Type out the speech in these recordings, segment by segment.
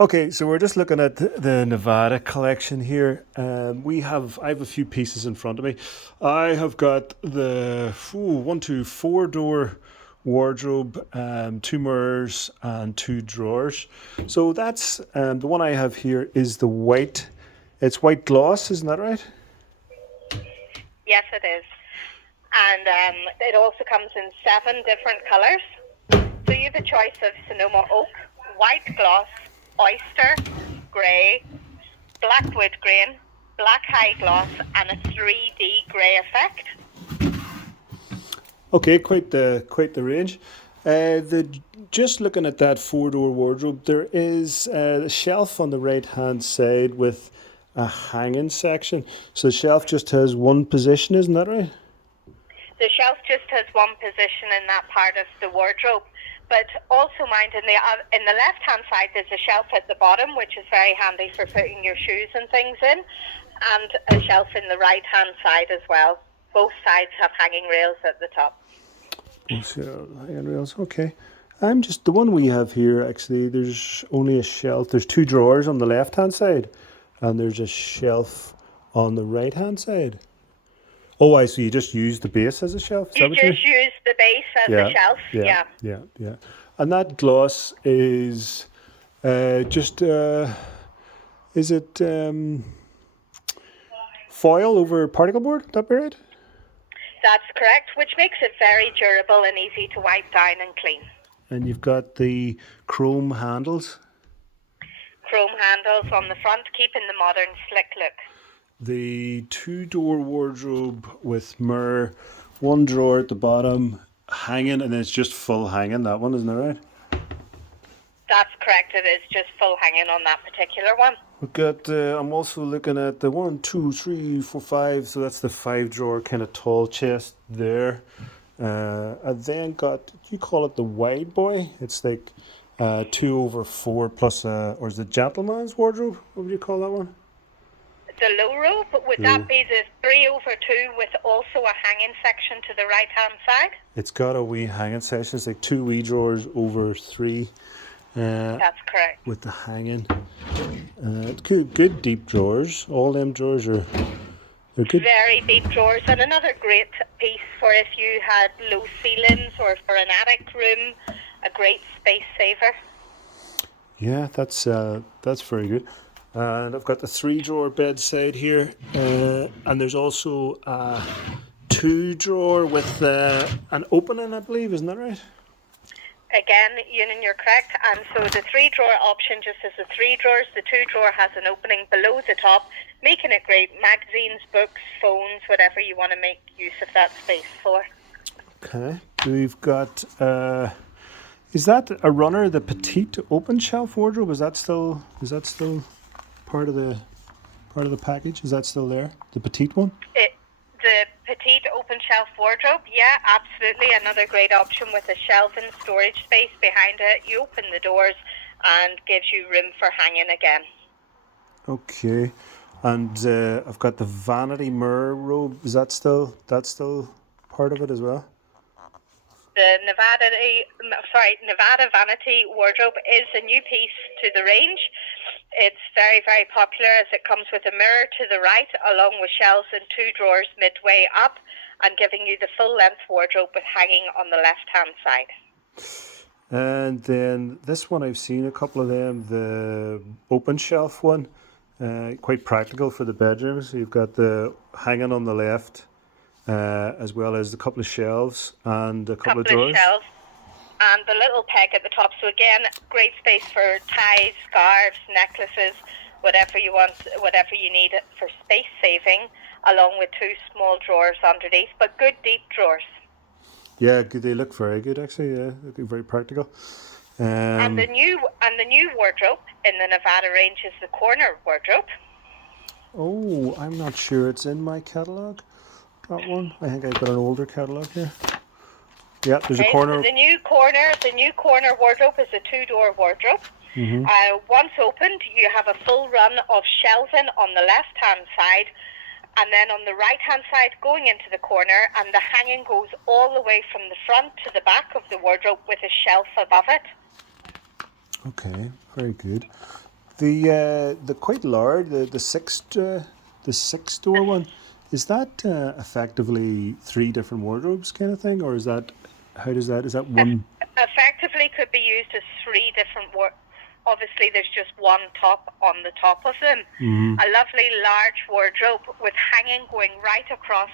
Okay, so we're just looking at the Nevada collection here. I have a few pieces in front of me. I have got the one, two, four door wardrobe, two mirrors, and two drawers. So that's the one I have here is the white. It's white gloss, isn't that right? Yes, it is. And it also comes in 7 different colours. So you have a choice of Sonoma oak, white gloss, oyster, grey, black wood grain, black high gloss, and a 3D grey effect. Okay, quite the range. The just looking at that four door wardrobe, there is a shelf on the right hand side with a hanging section. So the shelf just has one position, isn't that right? The shelf just has one position in that part of the wardrobe. But also mind in the left hand side there's a shelf at the bottom which is very handy for putting your shoes and things in, and a shelf in the right hand side as well. Both sides have hanging rails at the top. So hanging rails. Okay. I'm just the one we have here. Actually, there's only a shelf. There's two drawers on the left hand side, and there's a shelf on the right hand side. Oh, I see. You just use the base as a shelf. Is You that what you just mean? use the base as a Yeah, shelf, yeah, yeah. yeah. And that gloss is just is it foil over particle board? That be right? That's correct, which makes it very durable and easy to wipe down and clean. And you've got the chrome handles. Chrome handles on the front, keeping the modern slick look. The two door wardrobe with mirror, one drawer at the bottom, hanging, and it's just full hanging. That one, isn't that right? That's correct, it is just full hanging on that particular one. We've got. I'm also looking at the one, two, three, four, five. So that's the five drawer kind of tall chest there. I then got. You call it the wide boy? It's like 2/4 plus or is it gentleman's wardrobe? What would you call that one? The low rope, would that be the 3/2 with also a hanging section to the right hand side? It's got a wee hanging section. It's like two wee drawers over three. That's correct. With the hanging. Good deep drawers. All them drawers are they're good. Very deep drawers, and another great piece for if you had low ceilings or for an attic room, a great space saver. Yeah, that's very good. And I've got the three drawer bedside here, and there's also a two drawer with an opening, I believe, isn't that right? Again, Ewan, you're correct. And so the 3 drawer option just has the 3 drawers. The 2 drawer has an opening below the top, making it great. Magazines, books, phones, whatever you want to make use of that space for. Okay. We've got. Is that a runner? The petite open shelf wardrobe? Is that still part of the package? Is that still there? The petite one? The petite open shelf wardrobe, yeah, absolutely. Another great option with a shelf and storage space behind it. You open the doors and gives you room for hanging again. Okay. And I've got the vanity mirror robe. Is that's still part of it as well? The Nevada Vanity wardrobe is a new piece to the range. It's very, very popular as it comes with a mirror to the right along with shelves and 2 drawers midway up and giving you the full length wardrobe with hanging on the left hand side. And then this one I've seen a couple of them, the open shelf one, quite practical for the bedrooms. You've got the hanging on the left, as well as a couple of shelves and a couple of drawers. Shelves and the little peg at the top. So again, great space for ties, scarves, necklaces, whatever you want, whatever you need for space saving, along with 2 small drawers underneath, but good deep drawers. Yeah, they look very good actually. Yeah, looking very practical. And the new wardrobe in the Nevada range is the corner wardrobe. Oh, I'm not sure it's in my catalogue. That one. I think I've got an older catalogue here. Yeah, there's a corner. So the new corner wardrobe is a 2-door wardrobe. Mm-hmm. Once opened, you have a full run of shelving on the left-hand side, and then on the right-hand side going into the corner, and the hanging goes all the way from the front to the back of the wardrobe with a shelf above it. Okay, very good. The quite large, the six door This one, is that effectively three different wardrobes kind of thing, or is that how does that is that one? effectively could be used as three different obviously there's just one top on the top of them. Mm-hmm. A lovely large wardrobe with hanging going right across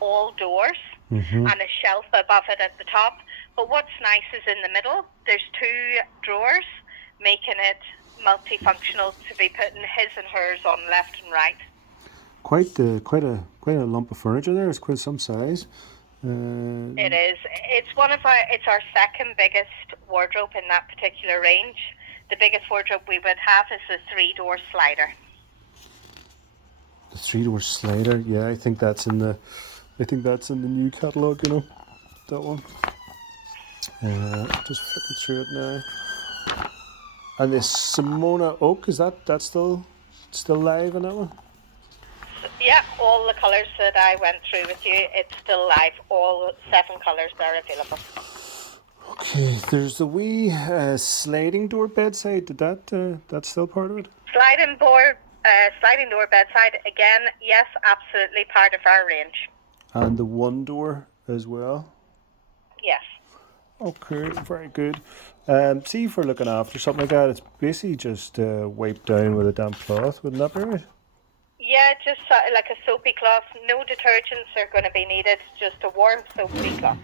all doors Mm-hmm. and a shelf above it at the top. But what's nice is in the middle there's two drawers, making it multifunctional to be putting his and hers on left and right. Quite a lump of furniture there. It's quite some size. It is. It's our second biggest wardrobe in that particular range. The biggest wardrobe we would have is the three-door slider. The three door slider. Yeah, I think that's in the new catalogue. You know, that one. Just flicking through it now. And the Simona Oak, is that's still live in that one? Yeah, all the colours that I went through with you, it's still live. All 7 colours are available. Okay, there's the wee sliding door bedside. Did that's still part of it? Sliding door bedside, again, yes, absolutely part of our range. And the one door as well. Yes. Okay, very good. See, if we're looking after something like that, it's basically just wiped down with a damp cloth, wouldn't that be right? Yeah, just like a soapy cloth. No detergents are going to be needed, just a warm soapy cloth.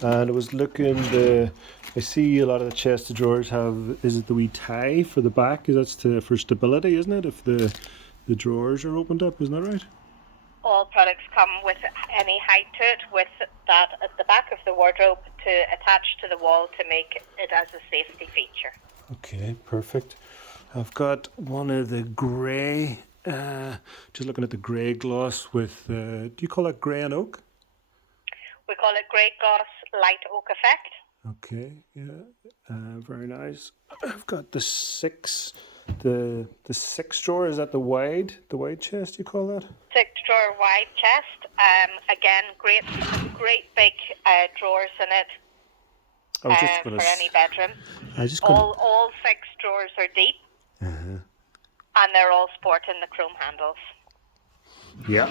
And I was I see a lot of the chest of drawers have, is it the wee tie for the back? Is that for stability, isn't it? If the drawers are opened up, isn't that right? All products come with any height to it, with that at the back of the wardrobe to attach to the wall to make it as a safety feature. Okay, perfect. I've got one of the grey, just looking at the grey gloss with, do you call it grey and oak? We call it grey gloss light oak effect. Okay, yeah, very nice. I've got the six drawer. Is that the wide chest you call that? 6-drawer wide chest. Again, great big drawers in it. I was just going for any bedroom. I just all 6 drawers are deep, and they're all sporting the chrome handles. Yeah,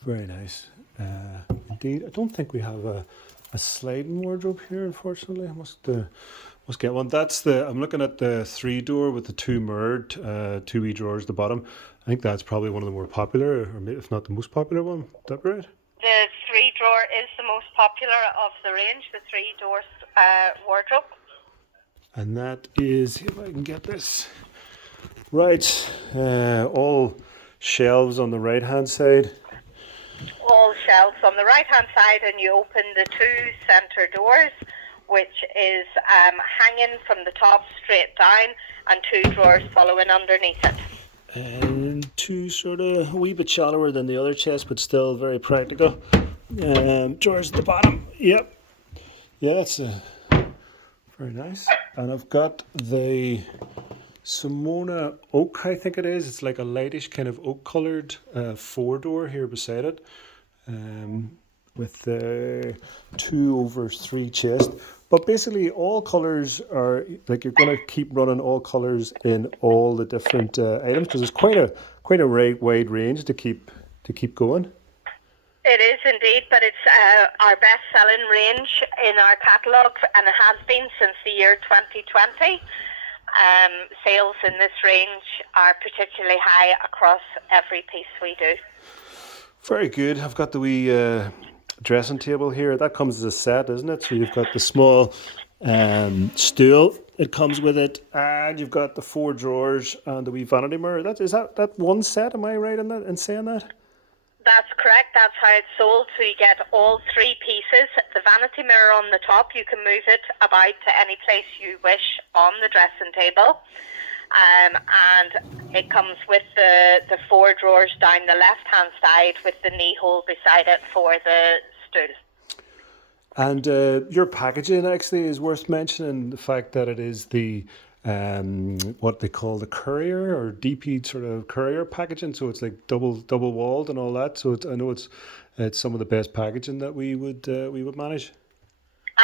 very nice. Indeed, I don't think we have a sliding wardrobe here, unfortunately. I must get one. I'm looking at the 3-door with the 2 mirrored, 2 wee drawers at the bottom. I think that's probably one of the more popular, or maybe if not the most popular one. Is that right? The 3-drawer is the most popular of the range, the 3-door wardrobe. And that is, if I can get this right, all shelves on the right hand side. All shelves on the right hand side, and you open the 2 centre doors, which is hanging from the top straight down, and 2 drawers following underneath it. And 2 sort of a wee bit shallower than the other chest, but still very practical. Drawers at the bottom. Yep. Yeah, it's very nice. And I've got the Simona Oak, I think it is. It's like a lightish kind of oak coloured 4-door here beside it. With the 2/3 chest. But basically all colours are, like you're going to keep running all colours in all the different items, because it's quite a wide range to keep going. It is indeed, but it's our best-selling range in our catalogue, and it has been since the year 2020. Sales in this range are particularly high across every piece we do. Very good. I've got the wee dressing table here. That comes as a set, isn't it? So you've got the small stool. It comes with it, and you've got the 4 drawers and the wee vanity mirror. Is that one set? Am I right in saying that? That's correct. That's how it's sold. So you get all 3 pieces. The vanity mirror on the top, you can move it about to any place you wish on the dressing table. And it comes with the 4 drawers down the left-hand side with the knee hole beside it for the stool. And your packaging actually is worth mentioning, the fact that it is the what they call the courier or DP sort of courier packaging, so it's like double walled and all that. So I know it's some of the best packaging that we would manage.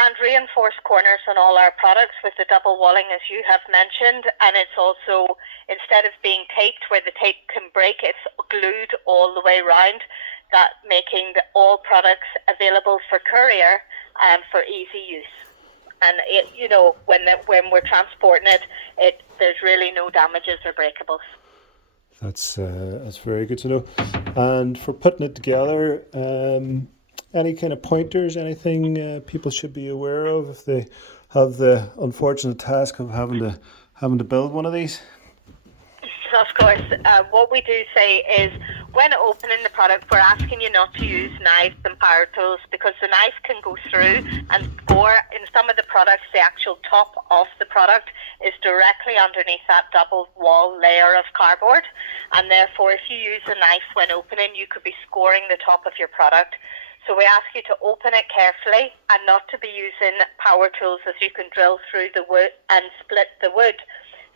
And reinforced corners on all our products with the double walling, as you have mentioned. And it's also, instead of being taped where the tape can break, it's glued all the way around, that making all products available for courier for easy use. And when we're transporting it, there's really no damages or breakables. That's very good to know. And for putting it together, any kind of pointers, anything people should be aware of if they have the unfortunate task of having to build one of these? Of course, what we do say is when opening the product, we're asking you not to use knives and power tools because the knife can go through, or in some of the products, the actual top of the product is directly underneath that double wall layer of cardboard. And therefore, if you use a knife when opening, you could be scoring the top of your product. So we ask you to open it carefully and not to be using power tools, as you can drill through the wood and split the wood.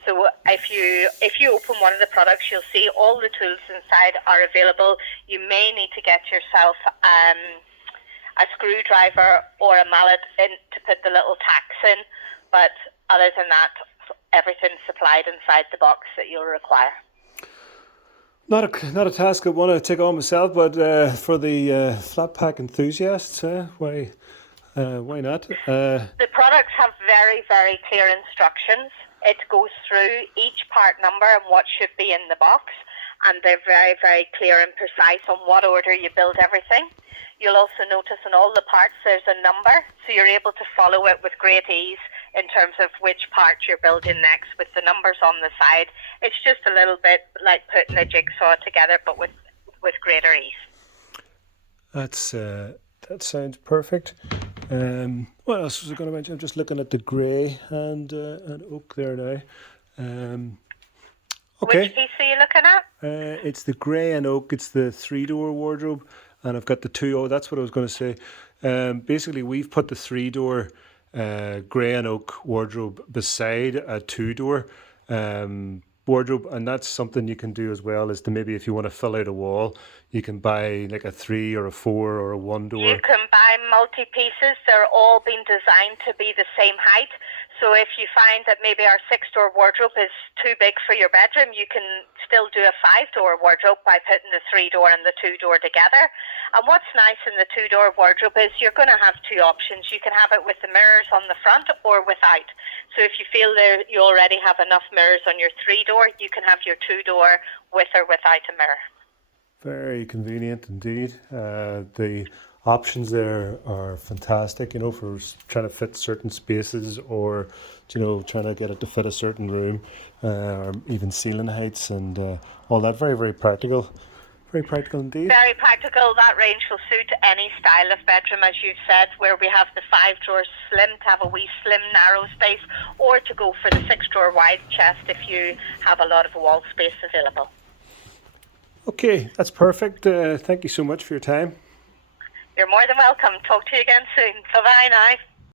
So if you open one of the products, you'll see all the tools inside are available. You may need to get yourself a screwdriver or a mallet in to put the little tacks in. But other than that, everything's supplied inside the box that you'll require. Not a task I want to take on myself, but for the flat pack enthusiasts, why not? The products have very, very clear instructions. It goes through each part number and what should be in the box, and they're very, very clear and precise on what order you build everything. You'll also notice in all the parts there's a number, so you're able to follow it with great ease in terms of which part you're building next with the numbers on the side. It's just a little bit like putting a jigsaw together, but with greater ease. That sounds perfect. What else was I going to mention? I'm just looking at the grey and oak there now. Okay. Which piece are you looking at? It's the grey and oak. It's the 3-door wardrobe, and I've got the 2. Oh, that's what I was going to say. Basically, we've put the 3-door grey and oak wardrobe beside a 2-door wardrobe, and that's something you can do as well, is to maybe if you want to fill out a wall, you can buy like a 3 or a 4 or a 1-door. You can buy multi-pieces. They're all been designed to be the same height. So if you find that maybe our 6-door wardrobe is too big for your bedroom, you can still do a 5-door wardrobe by putting the 3-door and the 2-door together. And what's nice in the 2-door wardrobe is you're going to have 2 options. You can have it with the mirrors on the front or without. So if you feel that you already have enough mirrors on your 3-door, you can have your 2-door with or without a mirror. Very convenient indeed. The options there are fantastic, for trying to fit certain spaces, or trying to get it to fit a certain room, or even ceiling heights and all that. Very, very practical. Very practical indeed. Very practical. That range will suit any style of bedroom, as you've said, where we have the 5-drawer slim to have a wee slim narrow space, or to go for the 6-drawer wide chest if you have a lot of wall space available. Okay, that's perfect. Thank you so much for your time. You're more than welcome. Talk to you again soon. Bye-bye now.